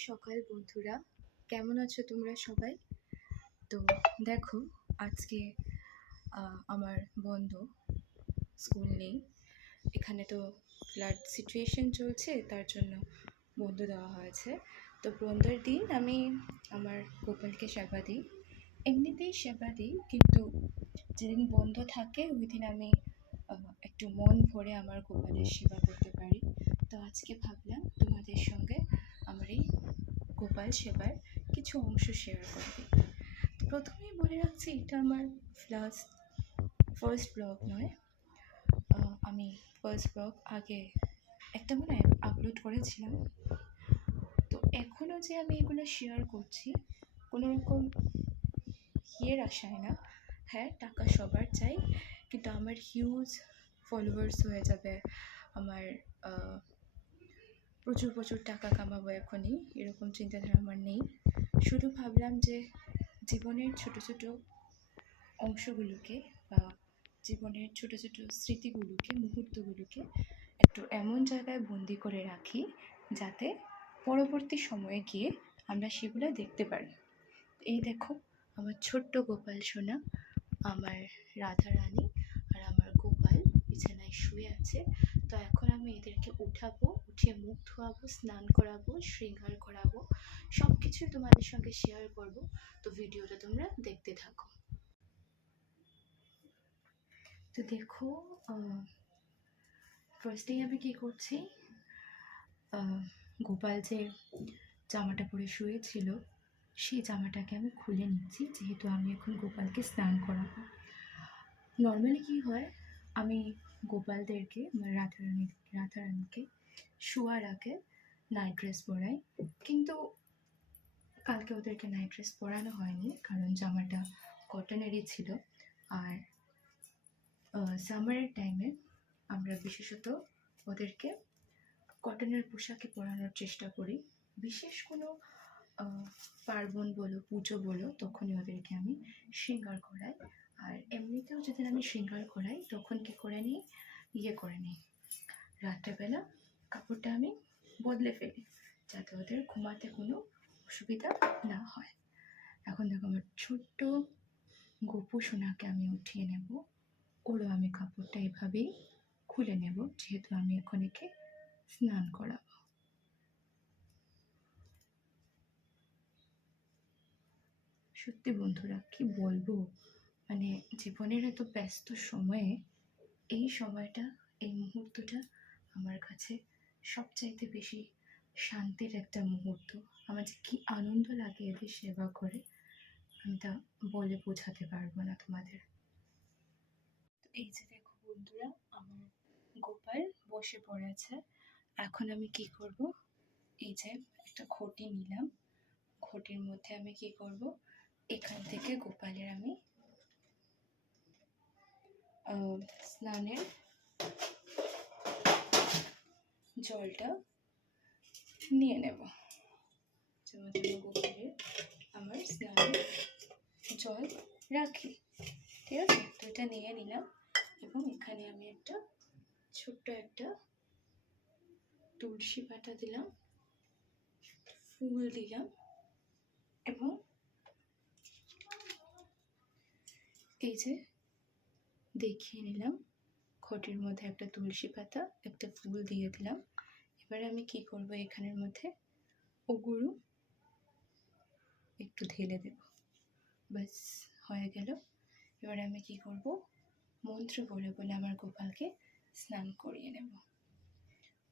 সকাল বন্ধুরা, কেমন আছো তোমরা সবাই? তো দেখো, আজকে আমার বন্ধ, স্কুল নেই। এখানে তো ফ্লাড সিচুয়েশন চলছে, তার জন্য বন্ধ দেওয়া হয়েছে। তো বন্ধের দিন আমি আমার গোপালকে সেবা দিই। এমনিতেই সেবা দিই, কিন্তু যেদিন বন্ধ থাকে ওই দিন আমি একটু মন ভরে আমার গোপালের সেবা করতে পারি। তো আজকে ভাবলাম তোমাদের সঙ্গে আমার এই গোপাল সেবার কিছু অংশ শেয়ার করে দিই। প্রথমেই বলে রাখছি, এটা আমার ফার্স্ট ব্লগ নয়। আমি ফার্স্ট ব্লগ আগে একটা মনে হয় আপলোড করেছিলাম। তো এখনও যে আমি এগুলো শেয়ার করছি, কোনো রকম ইয়ের আশায় না। হ্যাঁ, টাকা সবার চাই, কিন্তু আমার হিউজ ফলোয়ার্স হয়ে যাবে, আমার প্রচুর প্রচুর টাকা কামাবো এখনই, এরকম চিন্তাধারা আমার নেই। শুধু ভাবলাম যে জীবনের ছোট ছোট অংশগুলোকে বা জীবনের ছোট ছোট স্মৃতিগুলোকে, মুহূর্তগুলোকে একটু এমন জায়গায় বন্দি করে রাখি যাতে পরবর্তী সময়ে গিয়ে আমরা সেগুলো দেখতে পারি। এই দেখো, আমার ছোট্ট গোপাল সোনা, আমার রাধা রানী আর আমার গোপাল বিছানায় শুয়ে আছে। তো এখন আমি এদেরকে উঠাবো, উঠিয়ে মুখ ধোয়াবো, স্নান করাবো, শৃঙ্গার করাবো, সব কিছুই তোমাদের সঙ্গে শেয়ার করব। তো ভিডিওটা তোমরা দেখতে থাকো। তো দেখো, ফার্স্টেই আমি কী করছি, গোপাল যে জামাটা পরে শুয়েছিল সেই জামাটাকে আমি খুলে নিচ্ছি, যেহেতু আমি এখন গোপালকে স্নান করাবো। নর্মালি কী হয়, আমি গোপালদেরকে রাধারানীকে শোয়ার আগে নাইট ড্রেস পরাই, কিন্তু কালকে ওদেরকে নাইট ড্রেস পরানো হয়নি, কারণ জামাটা কটনেরই ছিল। আর সামারের টাইমে আমরা বিশেষত ওদেরকে কটনের পোশাকে পরানোর চেষ্টা করি। বিশেষ কোনো পার্বণ বলো, পুজো বলো, তখনই ওদেরকে আমি শৃঙ্গার করাই। আর এমনিতেও যেদিন আমি শৃঙ্গার করাই তখন কী করে নিই, করে নিই, রাত্রেবেলা কাপড়টা আমি বদলে ফেলি, যাতে ওদের ঘুমাতে কোনো অসুবিধা না হয়। এখন দেখো, আমার ছোট্ট গোপু সোনাকে আমি উঠিয়ে নেব, ওরও আমি কাপড়টা এভাবেই খুলে নেব, যেহেতু আমি এখন একে স্নান করাবো। সত্যি বন্ধুরা, কি বলবো, মানে জীবনের এত ব্যস্ত সময়ে এই সময়টা, এই মুহূর্তটা আমার কাছে সবচাইতে বেশি শান্তির একটা মুহূর্ত। আমার যে কী আনন্দ লাগে এদের সেবা করে, আমি তা বলে বোঝাতে পারবো না তোমাদের। তো এই যে দেখো বন্ধুরা, আমার গোপাল বসে পড়েছে। এখন আমি কি করব, এই যে একটা ঘটি নিলাম, ঘটির মধ্যে আমি কি করব, এখান থেকে গোপালের আমি স্নানের জলটা নিয়ে নেব। যেমন গোপালের আমার স্নানের জল রাখি, ঠিক আছে? তো এটা নিয়ে নিলাম, এবং এখানে আমি একটা ছোট্ট একটা তুলসী পাতা দিলাম, ফুল দিলাম, এবং এই যে দেখিয়ে নিলাম, ঘটির মধ্যে একটা তুলসী পাতা, একটা ফুল দিয়ে দিলাম। এবারে আমি কি করব, এখানের মধ্যে ওগুরু একটু ঢেলে দেব, ব্যাস হয়ে গেল। এবারে আমি কি করব, মন্ত্র বলে বলে আমার গোপালকে স্নান করিয়ে নেব।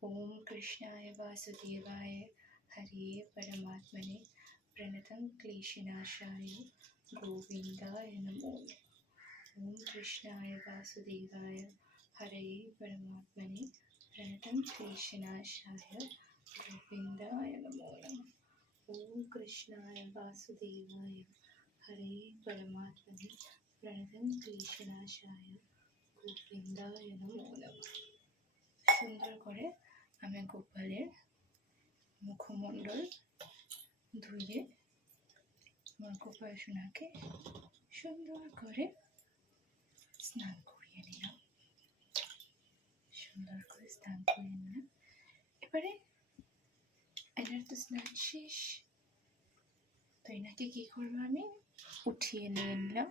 ওম কৃষ্ণায় বাসুদেবায় হরে পরমাত্মনে প্রণতং ক্লেশনাশায় গোবিন্দায় নমো। ওম কৃষ্ণায় বাসুদেবায় হরে পরমাত্মনে প্রণতং ক্লেশনাশায় গোবিন্দায় নমো নমঃ। ওম কৃষ্ণায় বাসুদেবায় হরে পরমাত্মনে প্রণতং ক্লেশনাশায় গোবিন্দায় নমো নমঃ। সুন্দর করে আমি গোপালের মুখমণ্ডল ধুয়ে আমার গোপাল সোনাকে সুন্দর করে স্নান করিয়ে নিলাম, সুন্দর করে স্নান করিয়ে নিলাম। এবারে এনার তো স্নান শেষ, তো এনাকে কী করবো, আমি উঠিয়ে নিয়ে নিলাম।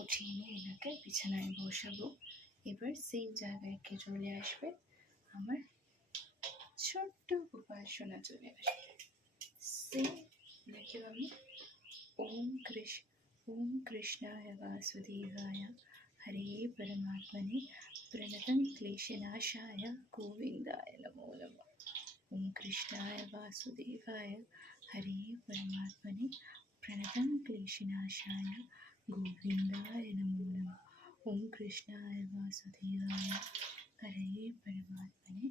উঠিয়ে নিয়ে এনাকে বিছানায় বসাবো। এবার সেই জায়গায় কে চলে আসবে, আমার ছোট্ট গোপাল সোনা চলে আসবে। সেই দেখে আমি ওম কৃষ্ণায় বাসুদেবায় হরে পরমাত্মনে প্রণতং ক্লেশনাশায় গোবিন্দায় নমো নমঃ। ওম কৃষ্ণায় বাসুদেবায় হরে পরমাত্মনে প্রণতং ক্লেশনাশায় গোবিন্দায় নমো নমঃ। ওম কৃষ্ণায় বাসুদেবায় হরে পরমাত্মনে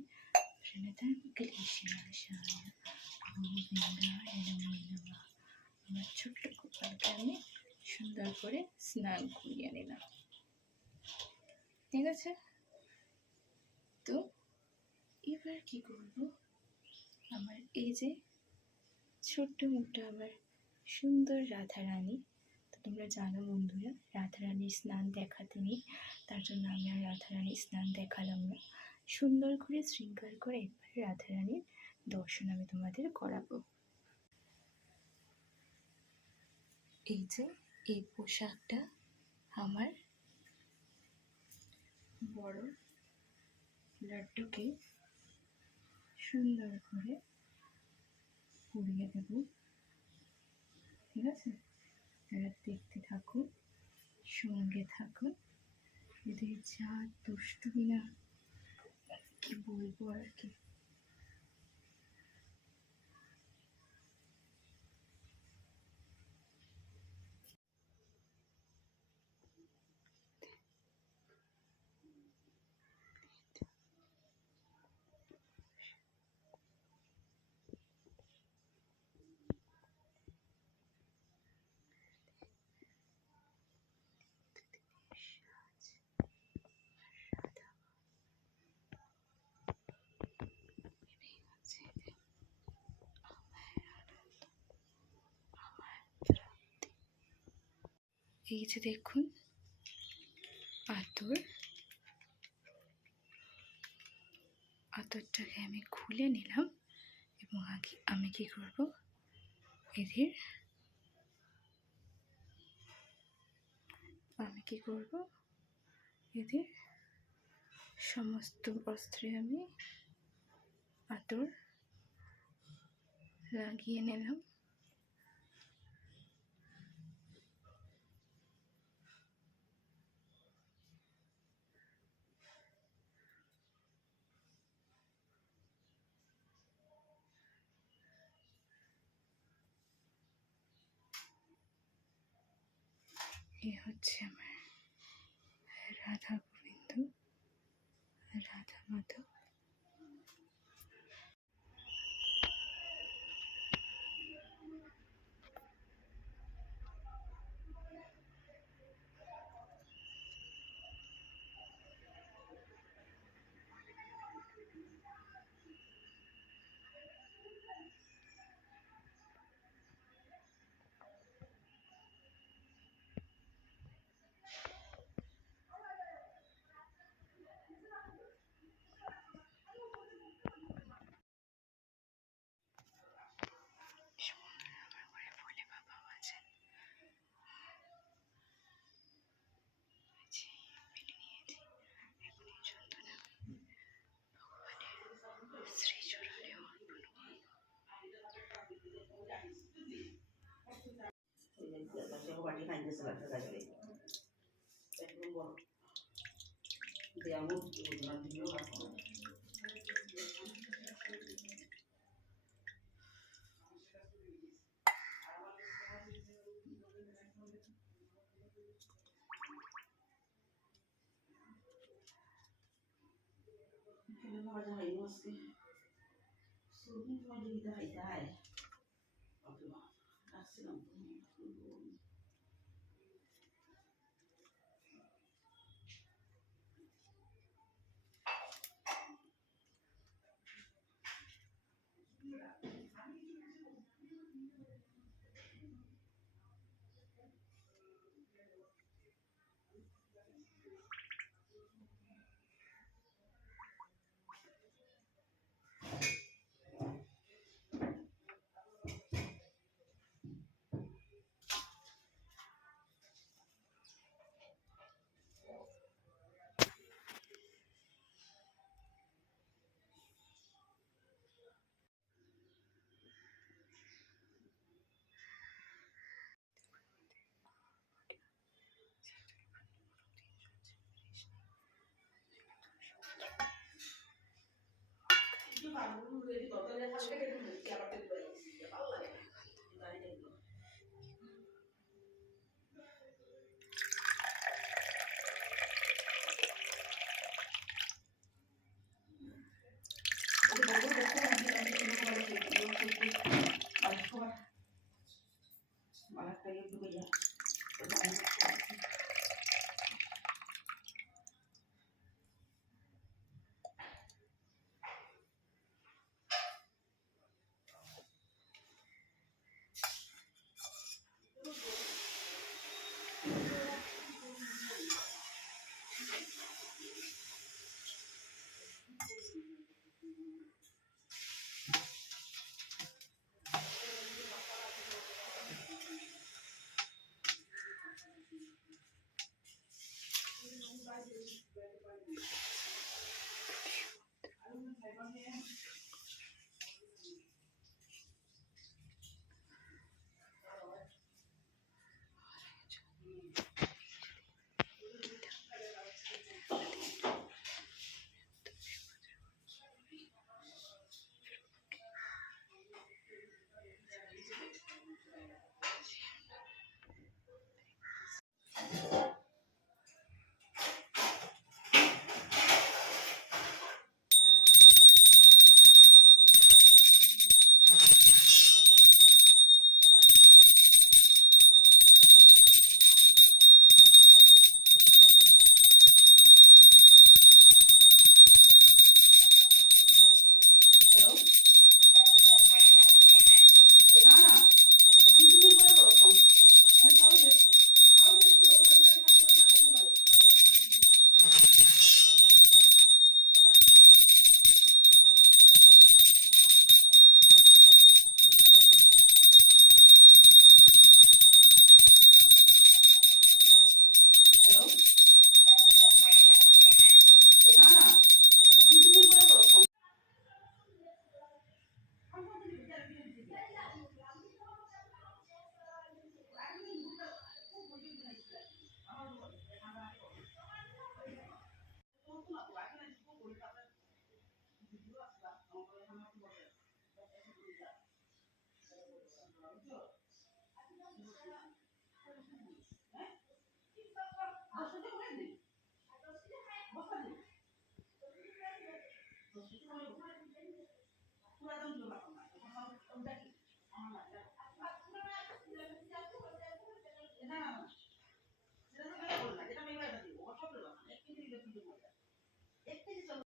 প্রণতং ক্লেশনাশায় গোবিন্দায় নমো নমঃ। আমার ছোট্ট গোপালকে আমি সুন্দর করে স্নান করিয়ে নিলাম। ঠিক আছে, তো এবার কি করব, আমার এই যে ছোট্ট মুখটা আমার সুন্দর রাধারানী, তো তোমরা জানো বন্ধুরা রাধারানীর স্নান দেখাতে নেই, তার জন্য আমি আর রাধারানীর স্নান দেখালাম না। সুন্দর করে শৃঙ্গার করে এবার রাধারানীর দর্শন আমি তোমাদের করাবো। এই যে এই পোশাকটা আমার বড় লাড্ডুকে সুন্দর করে পরিয়ে দেব। ঠিক আছে, এরা দেখতে থাকুন, সঙ্গে থাকুন। এদের যা দুষ্টুমি না, কি বলবো আর কি। এই যে দেখুন আতরটাকে আমি খুলে নিলাম এবং আগে আমি কি করব, এদের সমস্ত বস্ত্রে আমি আতর লাগিয়ে নিলাম। এই হচ্ছে আমার রাধা গোবিন্দ, রাধা মাধব।